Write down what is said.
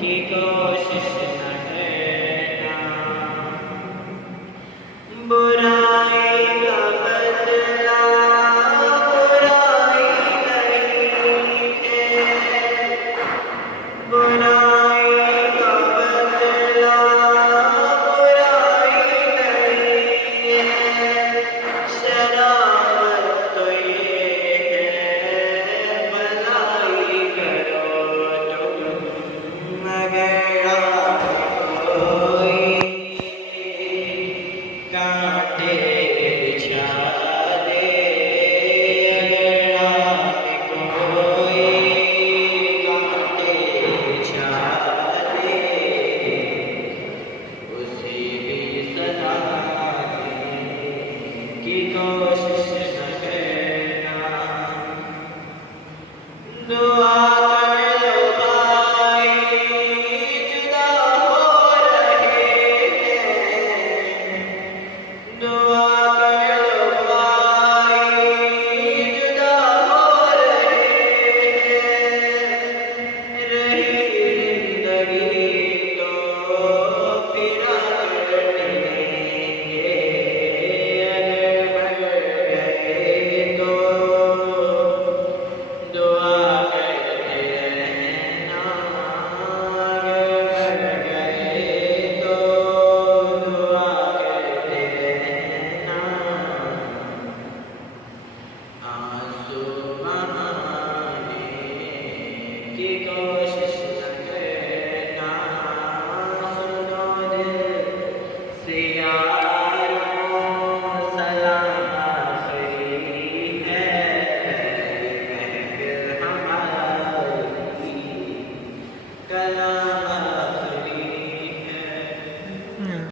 की कोशिश न करना, बुराई का बदला बुराई नहीं है, बुराई का बदला बुराई नहीं है, शराफत तो ये है भलाई करो तुम, मगर कोई कांटे बिछा दे, अगर कोई कांटे बिछा दे, उसे भी सजा देने की कोशिश न करना। दुआ कर लो भाई जुदा हो रहे हैं, दुआ कर लो भाई जुदा हो रहे हैं, रही जिंदगी तो फिरा कर लेंगे, अगर मर गए तो दुआ करते रहना, अगर मर गए तो दुआ करते रहना। आंसू बहाने की कोशिश न करना, सुनो दिल से यारों सलाम आखिरी है, महफिल हमारी कला